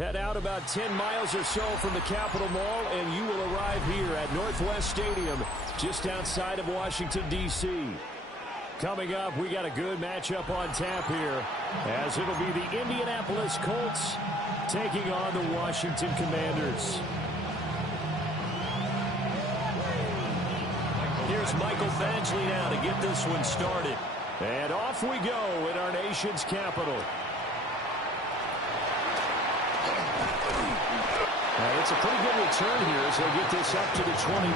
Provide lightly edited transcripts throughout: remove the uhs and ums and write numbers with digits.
Head out about 10 miles or so from the Capitol Mall, and you will arrive here at Northwest Stadium, just outside of Washington, D.C. Coming up, we got a good matchup on tap here, as it'll be the Indianapolis Colts taking on the Washington Commanders. Here's Michael Badgley now to get this one started. And off we go in our nation's capital. It's a pretty good return here as they get this up to the 29.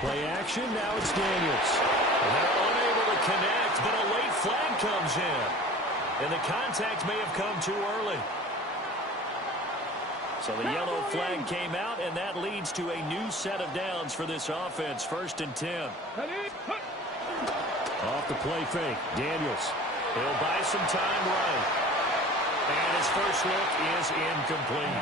Play action, now it's Daniels. And they're unable to connect, but a late flag comes in. And the contact may have come too early. So the yellow flag came out, and that leads to a new set of downs for this offense. 1st and 10. Off the play fake, Daniels. He'll buy some time right. And his first look is incomplete.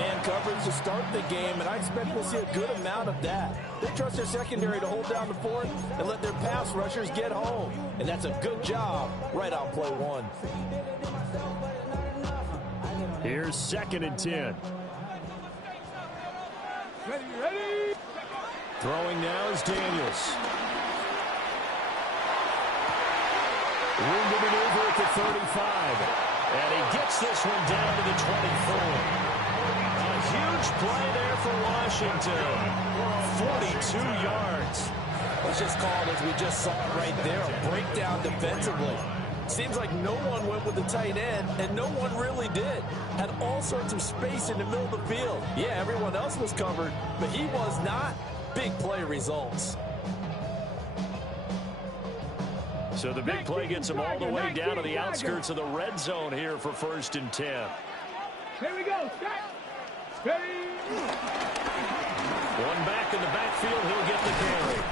Man coverage to start the game, and I expect we'll see a good amount of that. They trust their secondary to hold down the fort and let their pass rushers get home. And that's a good job right on play one. Here's 2nd and 10. Ready. Throwing now is Daniels. Room to maneuver at the 35. And he gets this one down to the 24. A huge play there for Washington. 42 yards. Let's just call it as we just saw it right there, a breakdown defensively. Seems like no one went with the tight end, and no one really did. Had all sorts of space in the middle of the field. Yeah, everyone else was covered, but he was not. Big play results. So the big play gets him all the way down to the outskirts of the red zone here for 1st and 10. Here we go. Ready. One back in the backfield, he'll get the carry.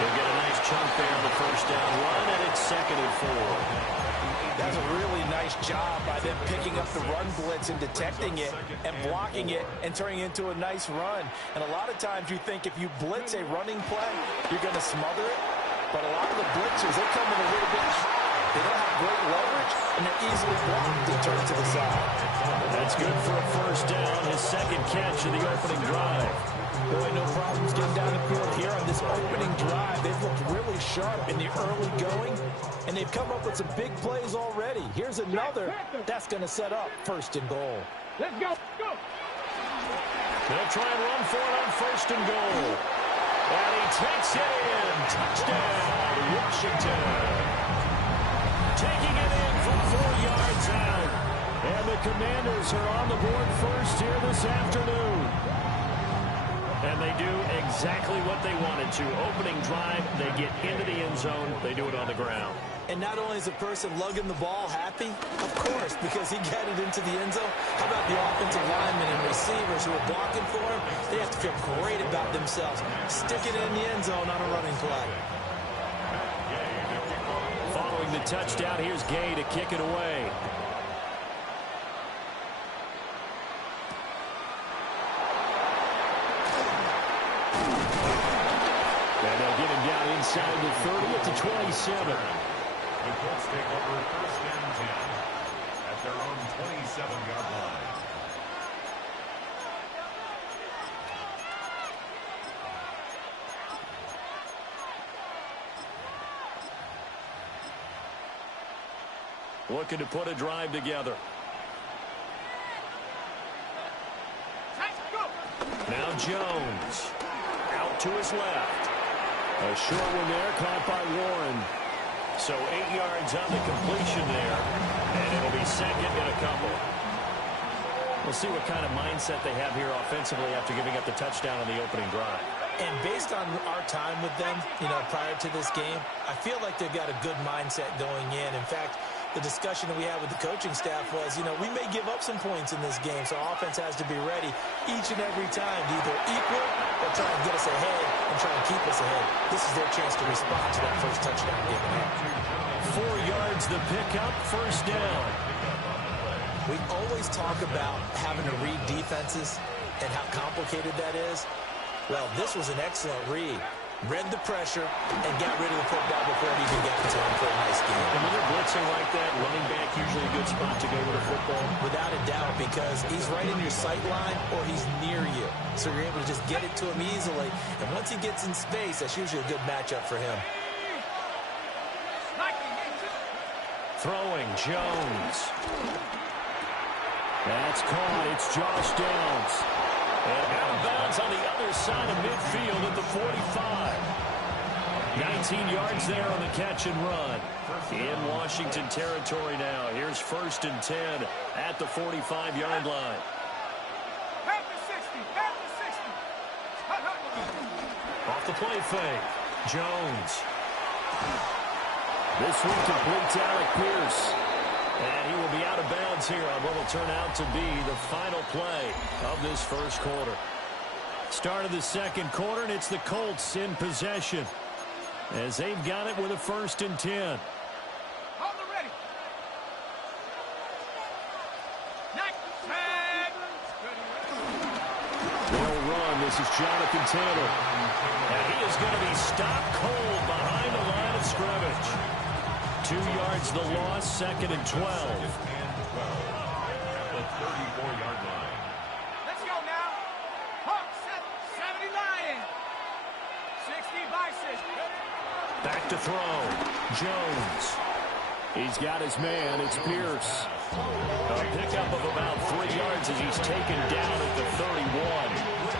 He'll get a nice chunk there on the 1st down run, and it's 2nd and 4. That's a really nice job by them picking up the run blitz and detecting it and blocking it and turning it into a nice run. And a lot of times you think if you blitz a running play, you're going to smother it. But a lot of the blitzers, they come in a little bit hot. They don't have great leverage, and they're easily blocked and turned to the side. That's good for a 1st down, his 2nd catch of the opening drive. Boy, no problems getting down the field here on this opening drive. They've looked really sharp in the early going, and they've come up with some big plays already. Here's another that's going to set up 1st and goal. Let's go. Go. They'll try and run for it on 1st and goal. And he takes it in. Touchdown, Washington. Taking it in from 4 yards out. And the Commanders are on the board first here this afternoon. And they do exactly what they wanted to. Opening drive, they get into the end zone. They do it on the ground. And not only is the person lugging the ball happy, of course, because he got it into the end zone. How about the offensive linemen and receivers who are blocking for him? They have to feel great about themselves. Stick it in the end zone on a running play. Following the touchdown, here's Gay to kick it away. And they'll get him down inside the 30 at the 27. The Colts take over 1st and 10 at their own 27-yard line. Looking to put a drive together. Now Jones. Out to his left. A short one there, caught by Warren. So 8 yards on the completion there, and it'll be 2nd and a couple. We'll see what kind of mindset they have here offensively after giving up the touchdown on the opening drive. And based on our time with them, prior to this game, I feel like they've got a good mindset going in. In fact, the discussion that we had with the coaching staff was, we may give up some points in this game, so offense has to be ready each and every time to either equal or try and get us ahead and try and keep us ahead. This is their chance to respond to that first touchdown given up. 4 yards Jones the pickup, first down. We always talk about having to read defenses and how complicated that is. Well, this was an excellent read. Read the pressure and got rid of the football before it even got to him for a nice game. And when they're blitzing like that, running back usually a good spot to go with a football. Without a doubt, because he's right in your sight line or he's near you. So you're able to just get it to him easily. And once he gets in space, that's usually a good matchup for him. Throwing, Jones. That's caught. It's Josh Downs. And out of bounds on the other side of midfield at the 45. 19 yards there on the catch and run. In Washington territory now. Here's 1st and 10 at the 45-yard line. Back to 60. Back to 60. Off the play fake. Jones. This one completes Alec Pierce. And he will be out of bounds here on what will turn out to be the final play of this first quarter. Start of the second quarter, and it's the Colts in possession as they've got it with a 1st and 10. Hold the ready. They'll run. This is Jonathan Taylor. And he is going to be stopped cold behind the line of scrimmage. 2 yards the loss, 2nd and 12. And 12 at the 34-yard line. Let's go now. Hawk 70 Lion. 60 Bison. Back to throw. Jones. He's got his man. It's Pierce. A pickup of about 3 yards as he's taken down at the 31.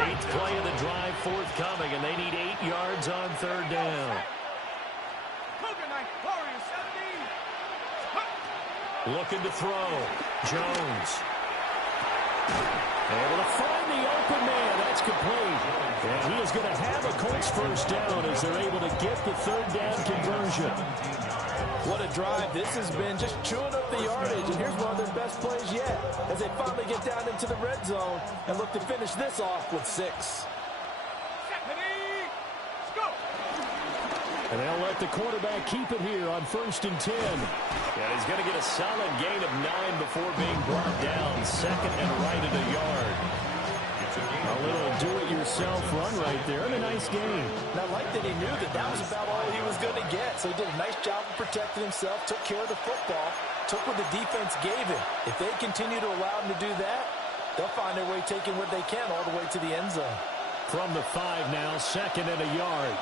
8th play of the drive forthcoming, and they need 8 yards on 3rd down. Looking to throw. Jones. Able to find the open man. That's complete. And he is going to have a Colts first down as they're able to get the 3rd down conversion. What a drive this has been, just chewing up the yardage. And here's one of their best plays yet as they finally get down into the red zone and look to finish this off with 6. And they'll let the quarterback keep it here on 1st and 10. And he's going to get a solid gain of 9 before being brought down. 2nd and right at a yard. A little do-it-yourself run right there and a nice game. And I like that he knew that that was about all he was going to get. So he did a nice job of protecting himself, took care of the football, took what the defense gave him. If they continue to allow him to do that, they'll find their way taking what they can all the way to the end zone. From the 5 now, 2nd and a yard.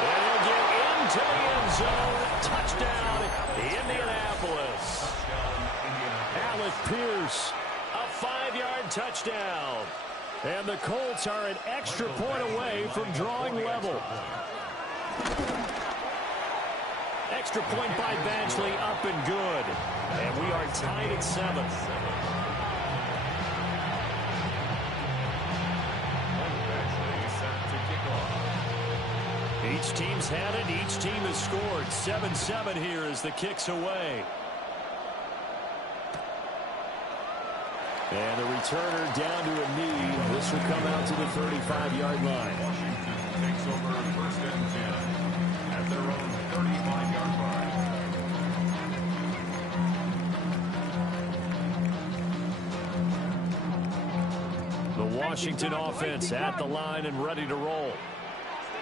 And he'll get into the end zone. Touchdown, Indianapolis. Alec Pierce, a 5-yard touchdown. And the Colts are an extra point away from drawing level. Extra point by Badgley, up and good. And we are tied at 7th. Each team's had it. Each team has scored. 7-7 here as the kick's away. And the returner down to a knee. This will come out to the 35-yard line. Washington takes over 1st and 10 at their own 35-yard line. The Washington offense at the line and ready to roll.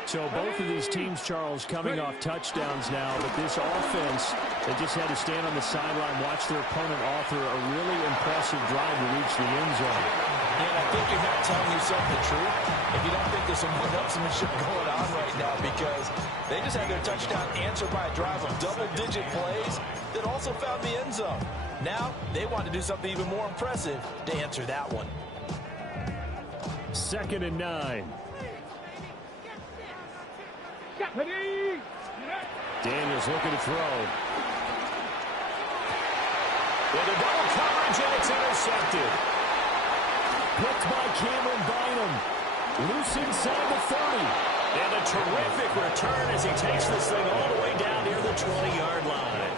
So both of these teams, Charles, coming off touchdowns now, but this offense, they just had to stand on the sideline, watch their opponent author a really impressive drive to reach the end zone. And I think you're not telling yourself the truth if you don't think there's some one-upsmanship going on right now, because they just had their touchdown answered by a drive of double-digit plays that also found the end zone. Now they want to do something even more impressive to answer that one. 2nd and 9. Daniels looking to throw. With a double coverage, and it's intercepted. Picked by Cameron Bynum. Loose inside the 30. And a terrific return as he takes this thing all the way down near the 20-yard line.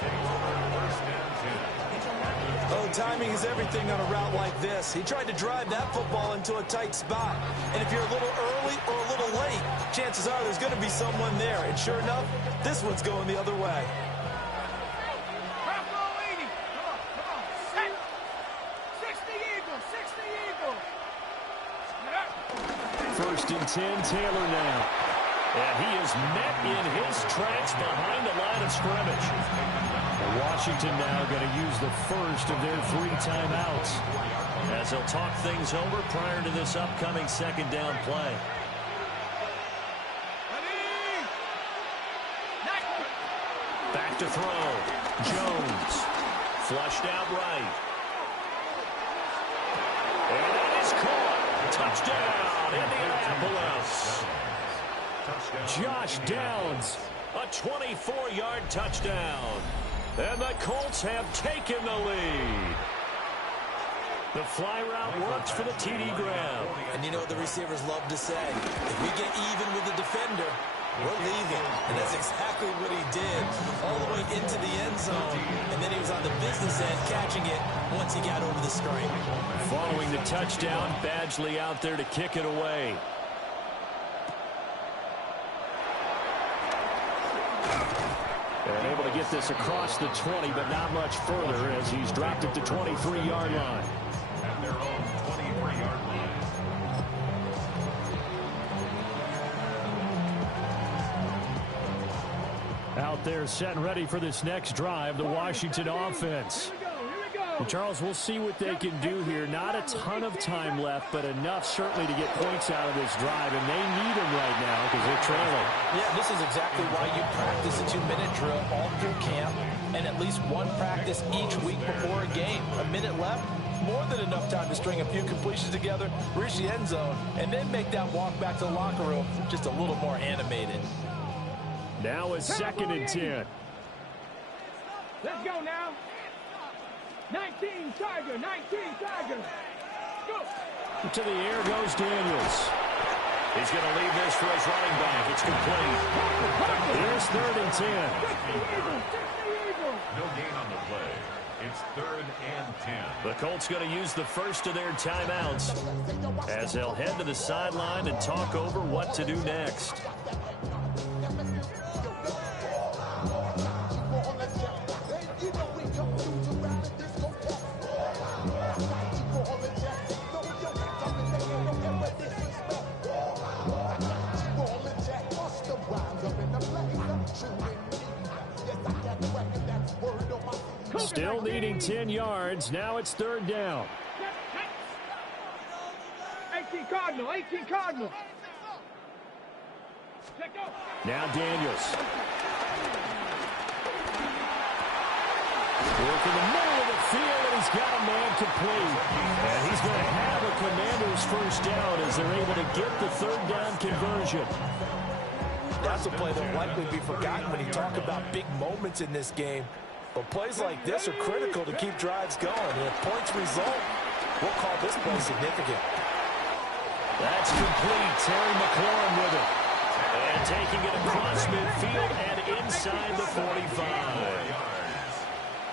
Oh, Well, timing is everything on a route like this. He tried to drive that football into a tight spot. And if you're a little early or a little late, chances are there's going to be someone there. And sure enough, this one's going the other way. First and 10, Taylor now. And he is met in his tracks behind the line of scrimmage. Washington now going to use the first of their 3 timeouts as they'll talk things over prior to this upcoming second down play. Back to throw. Jones. Flushed out right. And that is caught. Touchdown, Indianapolis. Josh Downs, a 24-yard touchdown. And the Colts have taken the lead. The fly route works for the TD grab. And you know what the receivers love to say? If we get even with the defender, we're leaving. And that's exactly what he did. All the way into the end zone. And then he was on the business end catching it once he got over the screen. Following the touchdown, Badgley out there to kick it away. And able to get this across the 20, but not much further as he's dropped it to 23-yard line. At their own 23-yard line. Out there set and ready for this next drive, the Washington offense. And Charles, we'll see what they can do here. Not a ton of time left, but enough certainly to get points out of this drive, and they need them right now because they're trailing. Yeah, this is exactly why you practice a 2-minute drill all through camp and at least one practice each week before a game. A minute left, more than enough time to string a few completions together, reach the end zone, and then make that walk back to the locker room just a little more animated. Now a second and 10. Let's go now. 19 Tiger, 19 Tiger. Go. To the air goes Daniels. He's going to leave this for his running back. It's complete. Here's 3rd and 10. No gain on the play. It's 3rd and 10. The Colts going to use the first of their timeouts as they'll head to the sideline and talk over what to do next. Still needing 10 yards. Now it's 3rd down. 18 Cardinal, 18 Cardinal. Now Daniels. Work in the middle of the field, and he's got a man complete. And he's going to have a Commander's first down as they're able to get the 3rd down conversion. That's a play that will likely be forgotten when you talk about big moments in this game. But plays like this are critical to keep drives going. And if points result, we'll call this play significant. That's complete. Terry McLaurin with it. And taking it across midfield and inside the 45.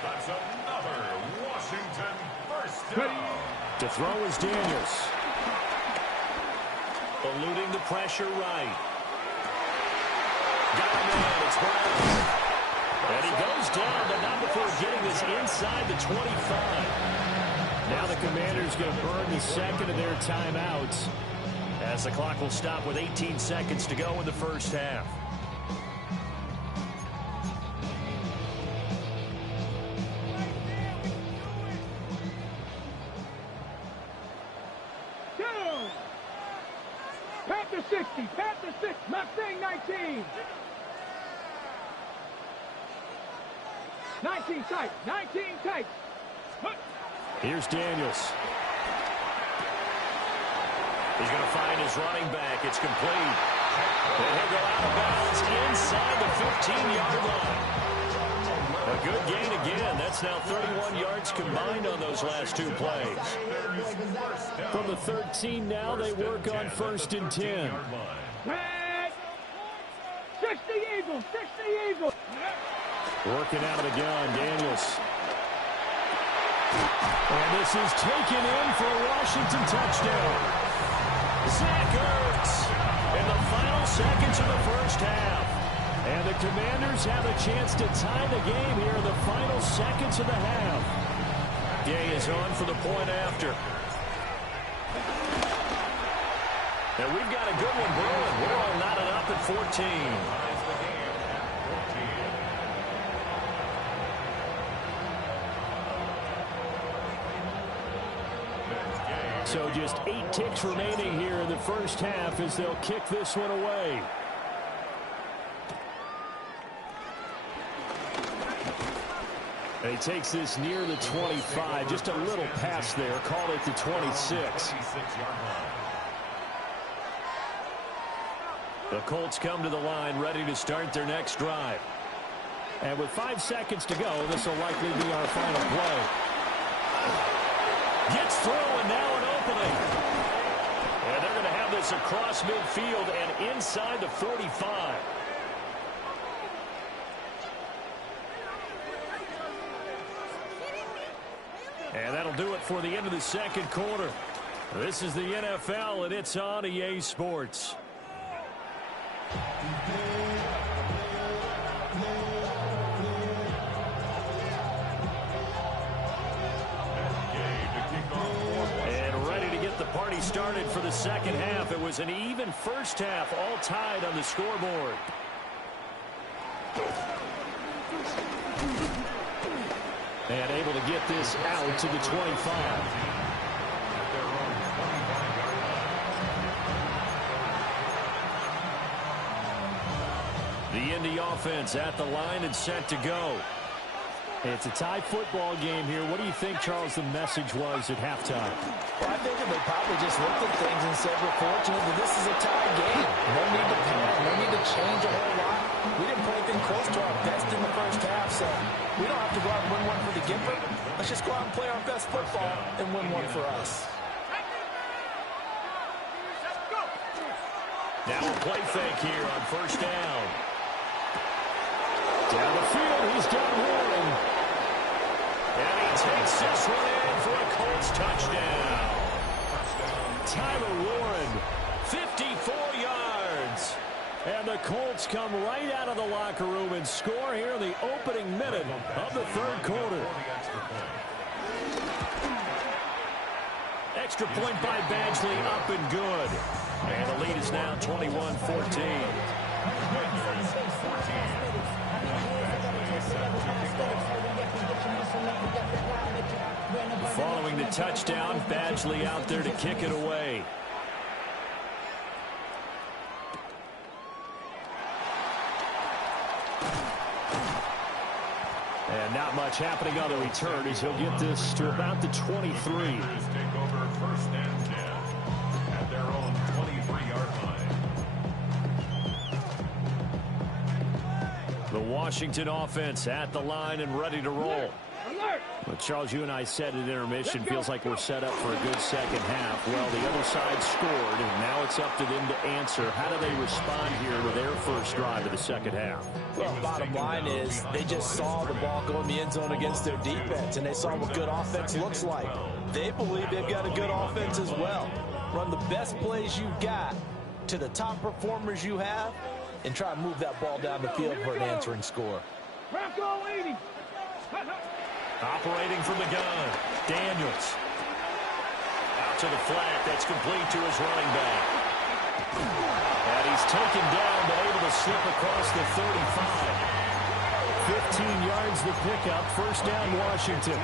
That's another Washington first down. To throw is Daniels. Eluding the pressure right. Got a man. It's Brown. And he goes down, but not before getting this inside the 25. Now the Commanders going to burn the second of their timeouts as the clock will stop with 18 seconds to go in the first half. Panther 60, Panther 6, Mustang 19. 19 tight, 19 tight. Here's Daniels. He's going to find his running back. It's complete. And he'll go out of bounds inside the 15-yard line. A good gain again. That's now 31 yards combined on those last 2 plays. From the 13 now, they work on 1st and 10. 60 Eagles, 60 Eagles. Working out of the gun, Daniels. And this is taken in for a Washington touchdown. Zach Ertz in the final seconds of the first half. And the Commanders have a chance to tie the game here in the final seconds of the half. Day is on for the point after. And we've got a good one brewing. We're all knotted up at 14. So just 8 ticks remaining here in the first half as they'll kick this one away. And he takes this near the 25. Just a little pass there. Called it the 26. The Colts come to the line ready to start their next drive. And with 5 seconds to go, this will likely be our final play. Gets through and now an opening. And they're going to have this across midfield and inside the 45. And that'll do it for the end of the second quarter. This is the NFL, and it's on EA Sports. And ready to get the party started for the second half. It was an even first half, all tied on the scoreboard. And able to get this out to the 25. The Indy offense at the line and set to go. It's a tie football game here. What do you think, Charles, the message was at halftime? Well, I think they probably just looked at things and said, we're fortunate that this is a tie game. No need to panic. No need to change a whole lot. We didn't play anything close to our best in the first half, so we don't have to go out and win one for the Gipper. Let's just go out and play our best football and win one for us. Now a play fake here on first down. Down the field, he's got Warren. And he takes this one in for a Colts touchdown. Tyler Warren, 54 yards. And the Colts come right out of the locker room and score here in the opening minute of the third quarter. Extra point by Badgley, up and good. And the lead is now 21-14. Following the touchdown, Badgley out there to kick it away. And not much happening on the return as he'll get this to about the 23. Take over first and 10 at their own 23-yard line. The Washington offense at the line and ready to roll. But Charles, you and I said at intermission, feels like we're set up for a good second half. Well, the other side scored, and now it's up to them to answer. How do they respond here with their first drive of the second half? Well, bottom line is they just saw the ball go in the end zone against their defense, and they saw what good offense looks like. They believe they've got a good offense as well. Run the best plays you got to the top performers you have, and try to move that ball down the field for an answering score. Operating from the gun, Daniels. Out to the flat, that's complete to his running back. And he's taken down, but able to slip across the 35. 15 yards the pickup, first down Washington.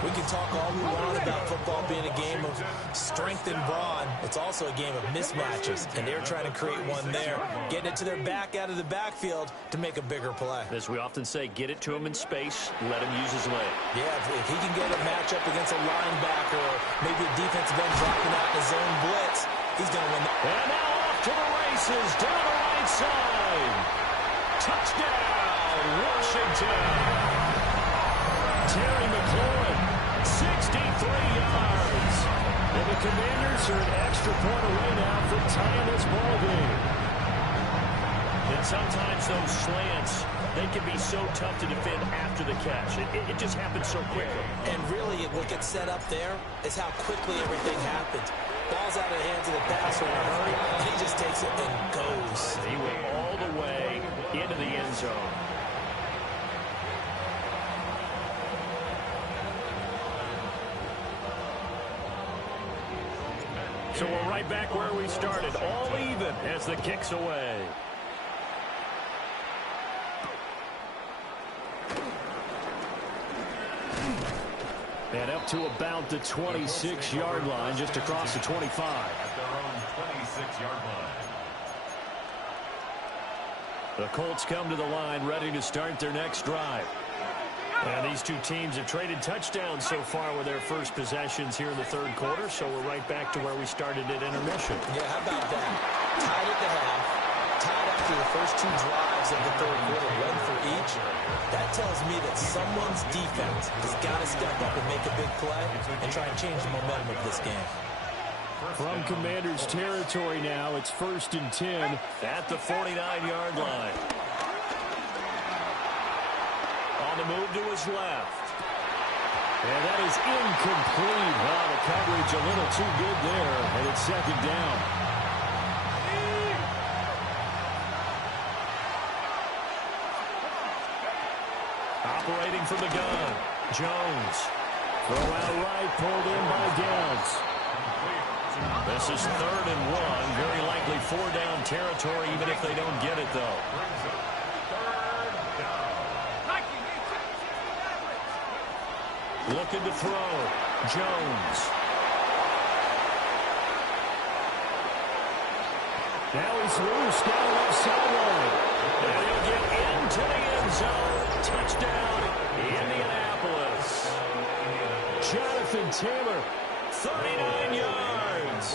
We can talk all we want about football being a game of strength and brawn. It's also a game of mismatches, and they're trying to create one there, getting it to their back out of the backfield to make a bigger play. As we often say, get it to him in space, let him use his leg. Yeah, if he can get a matchup against a linebacker or maybe a defensive end dropping out in a zone blitz, he's going to win. And now off to the races, down the right side. Touchdown, Washington. Terry McLaurin, 63 yards. And the Commanders are an extra point away now from tying this ball game. And sometimes those slants they can be so tough to defend after the catch. It just happens so quickly. And really, what gets set up there is how quickly everything happens. Ball's out of the hands of the passer in a hurry, and he just takes it and goes. He went all the way into the end zone. So we're right back where we started, all even as the kick's away. And up to about the 26-yard line, just across the 25. At their own 26-yard line. The Colts come to the line, ready to start their next drive. And these two teams have traded touchdowns so far with their first possessions here in the third quarter, so we're right back to where we started at intermission. Yeah, how about that? Tied at the half, tied after the first two drives of the third quarter, one for each. That tells me that someone's defense has got to step up and make a big play and try and change the momentum of this game. From Commanders territory now, it's 1st and 10 at the 49-yard line. On the move to his left. And that is incomplete. Wow, the coverage a little too good there, and it's second down. Operating from the gun, Jones. Throw out right, pulled in by Downs. This is 3rd and 1, very likely 4-down territory, even if they don't get it, though. Looking to throw. Jones. Now he's loose down the left sideline. And he'll get into the end zone. Touchdown, Indianapolis. Jonathan Taylor, 39 yards.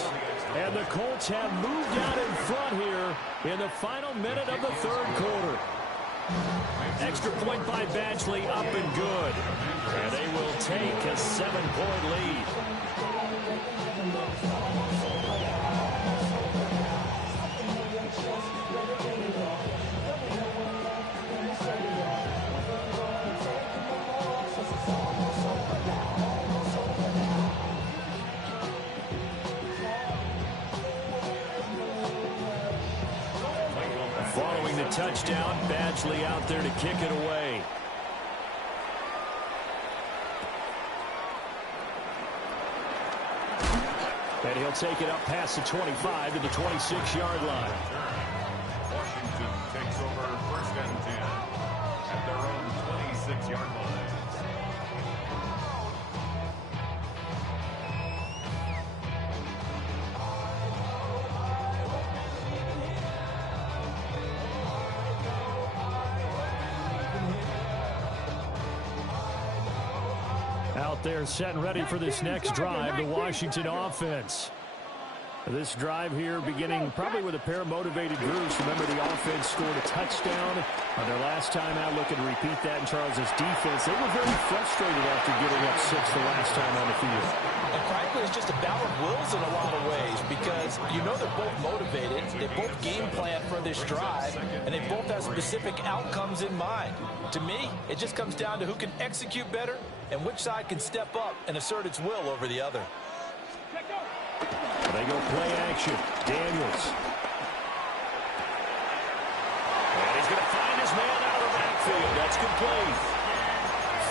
And the Colts have moved out in front here in the final minute of the third quarter. Extra point by Badgley, up and good. And they will take a 7-point lead. Following the touchdown, Badgley out there to kick it away. And he'll take it up past the 25 to the 26-yard line. Washington takes over 1st and 10 at their own 26-yard line. Out there set and ready for this next drive, the Washington offense. This drive here beginning probably with a pair of motivated groups. Remember, the offense scored a touchdown on their last time out. Looking to repeat that in Charles's defense. They were very frustrated after giving up 6 the last time on the field. And frankly, it's just a battle of wills in a lot of ways because you know they're both motivated. They both game plan for this drive, and they both have specific outcomes in mind. To me, it just comes down to who can execute better and which side can step up and assert its will over the other. They go play action. Daniels. And he's going to find his man out of the backfield. That's complete.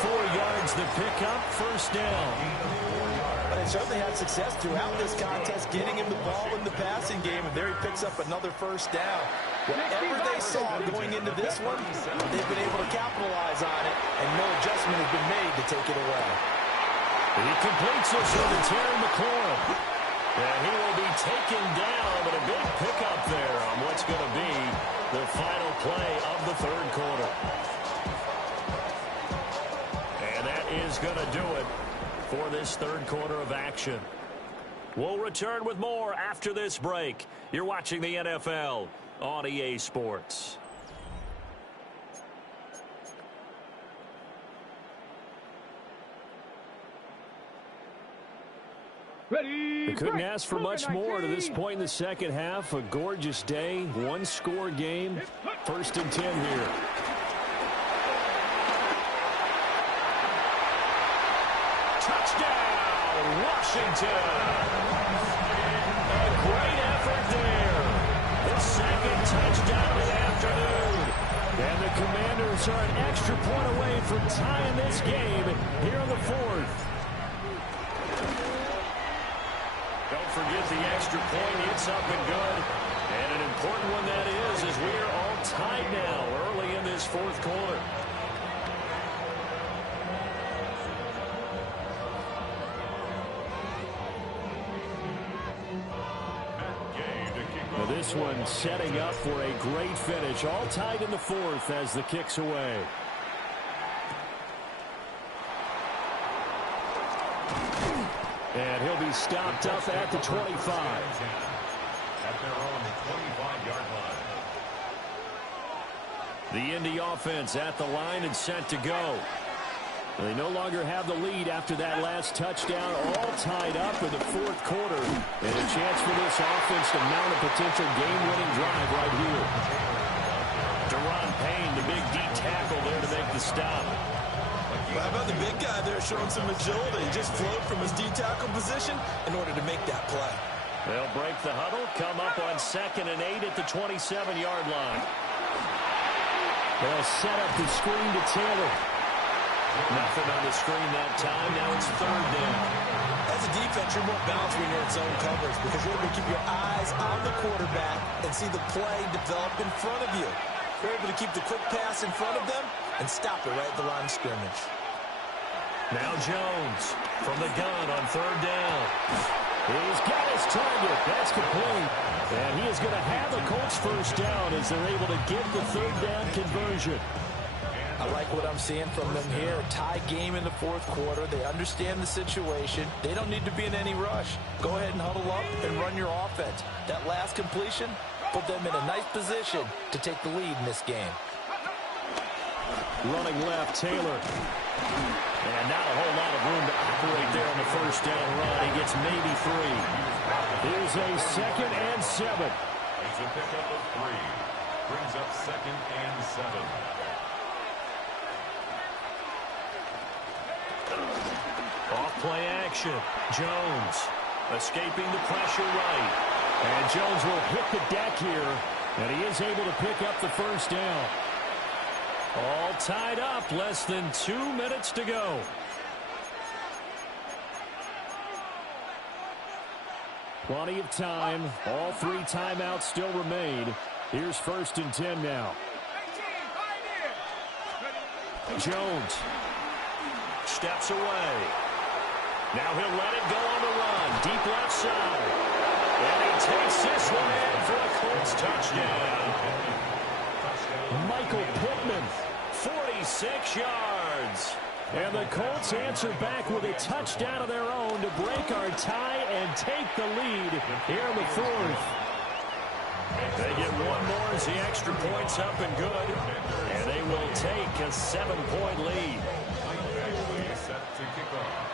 4 yards the pickup, 1st down. They certainly had success throughout this contest, getting him the ball in the passing game, and there he picks up another 1st down. Whatever they saw going into this one, they've been able to capitalize on it, and no adjustment has been made to take it away. He completes this one to Terry McLaurin. And he will be taken down, but a big pickup there on what's going to be the final play of the third quarter. And that is going to do it for this third quarter of action. We'll return with more after this break. You're watching the NFL on EA Sports. Ready. They couldn't ask for much more to this point in the second half. A gorgeous day, 1-score game. 1st and 10 here. Washington. A great effort there. The second touchdown of the afternoon. And the Commanders are an extra point away from tying this game here in the fourth. Don't forget the extra point. It's up and good. And an important one that is, as we are all tied now early in this fourth quarter. Now this one setting up for a great finish. All tied in the fourth as the kick's away. And he'll be stopped up at the 25. At their own 25-yard line. The Indy offense at the line and set to go. They no longer have the lead after that last touchdown, all tied up in the fourth quarter. And a chance for this offense to mount a potential game-winning drive right here. Deron Payne, the big D tackle there to make the stop. Well, how about the big guy there showing some agility? Just flowed from his D tackle position in order to make that play. They'll break the huddle, come up on 2nd and 8 at the 27-yard line. They'll set up the screen to Taylor. Nothing on the screen that time. Now it's 3rd down. As a defense, you're more balanced when you're in zone coverage because you're able to keep your eyes on the quarterback and see the play develop in front of you. You're able to keep the quick pass in front of them and stop it right at the line of scrimmage. Now Jones from the gun on 3rd down. He's got his target. That's complete. And he is going to have the Colts first down as they're able to get the 3rd down conversion. I like what I'm seeing from them here. Tie game in the fourth quarter. They understand the situation. They don't need to be in any rush. Go ahead and huddle up and run your offense. That last completion put them in a nice position to take the lead in this game. Running left, Taylor. And not a whole lot of room to operate there on the first down run. He gets maybe 3. Here's a 2nd and 7. It's a pickup of 3. Brings up 2nd and 7. Off play action. Jones escaping the pressure right. And Jones will hit the deck here. And he is able to pick up the first down. All tied up. Less than 2 minutes to go. Plenty of time. All 3 timeouts still remain. Here's 1st and 10 now. Jones steps away. Now he'll let it go on the run. Deep left side. And he takes this one in for a Colts touchdown. Michael Pittman, 46 yards. And the Colts answer back with a touchdown of their own to break our tie and take the lead here in the fourth. They get one more as the extra point's up and good. And they will take a 7-point lead. Set to kick off.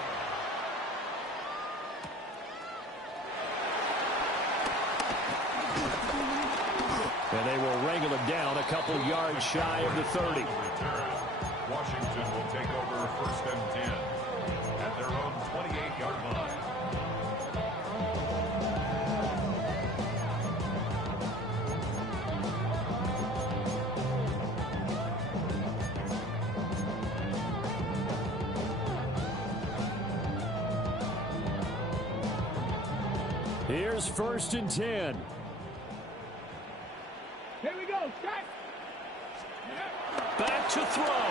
And they will wrangle him down a couple yards shy of the 30. Washington will take over 1st and 10 at their own 28-yard line. Here's 1st and 10. Here we go, Scott. Back to throw.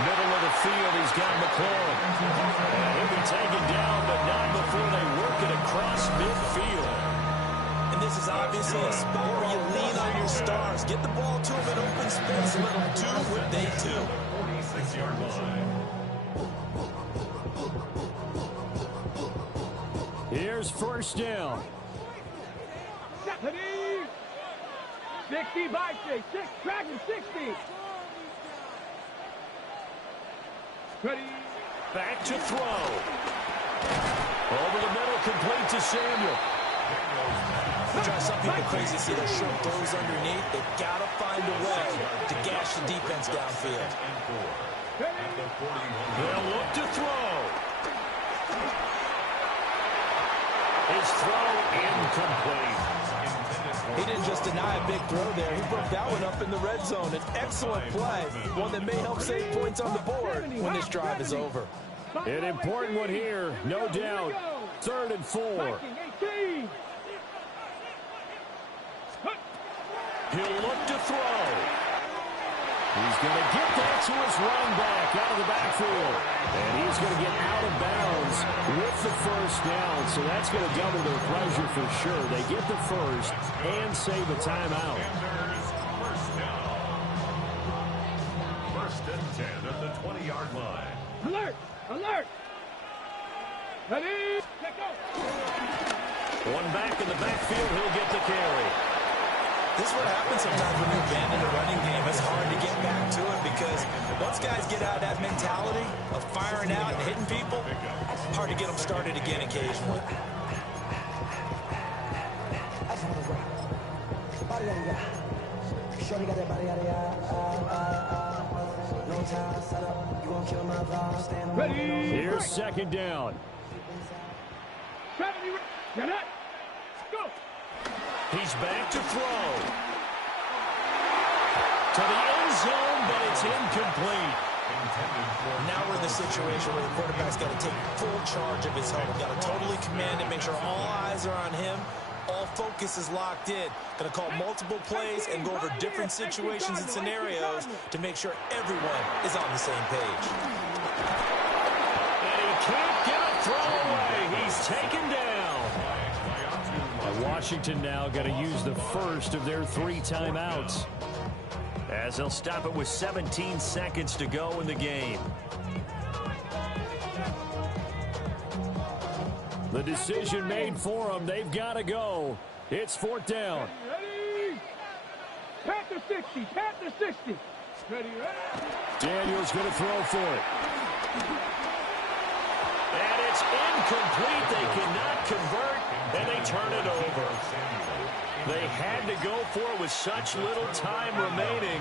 Middle of the field, he's got McLaurin. And he'll be taken down, but not before they work it across midfield. And this is obviously a spot where you lean on your stars. Get the ball to them in open space and let them do what they do. 46-yard line. Here's 1st down. Katty. 60 by 6. Tracking 60. Ready. Back to throw. Over the middle, complete to Samuel. Drive some people crazy to see those short throws underneath. They've got to find a way to gash the defense downfield. At the 41. They'll look to throw. His throw incomplete. He didn't just deny a big throw there. He broke that one up in the red zone. An excellent play, one that may help save points on the board when this drive is over. An important one here, no doubt. 3rd and 4. He'll look to throw. He's going to get that to his run back out of the backfield. And he's going to get out of bounds with the first down. So that's going to double their pleasure for sure. They get the first and save a timeout. First down. 1st and 10 at the 20-yard line. Alert! Alert! Ready? Let go! One back in the backfield. He'll get the carry. This is what happens sometimes when you abandon a running game. It's hard to get back to it because once guys get out of that mentality of firing out and hitting people, it's hard to get them started again occasionally. Ready? Here's 2nd down. Get it! Go! He's back to throw. To the end zone, but it's incomplete. Now we're in the situation where the quarterback's got to take full charge of his helmet. Got to totally command it, make sure all eyes are on him. All focus is locked in. Going to call multiple plays and go over different situations and scenarios to make sure everyone is on the same page. And he can't get a throw away. He's taken down. Washington now got to use the first of their 3 timeouts, as they'll stop it with 17 seconds to go in the game. The decision made for them. They've got to go. It's 4th down. Ready? Panther 60. Panther 60. Ready? Daniel's going to throw for it. And it's incomplete. They cannot convert, and they turn it over. They had to go for it with such little time remaining.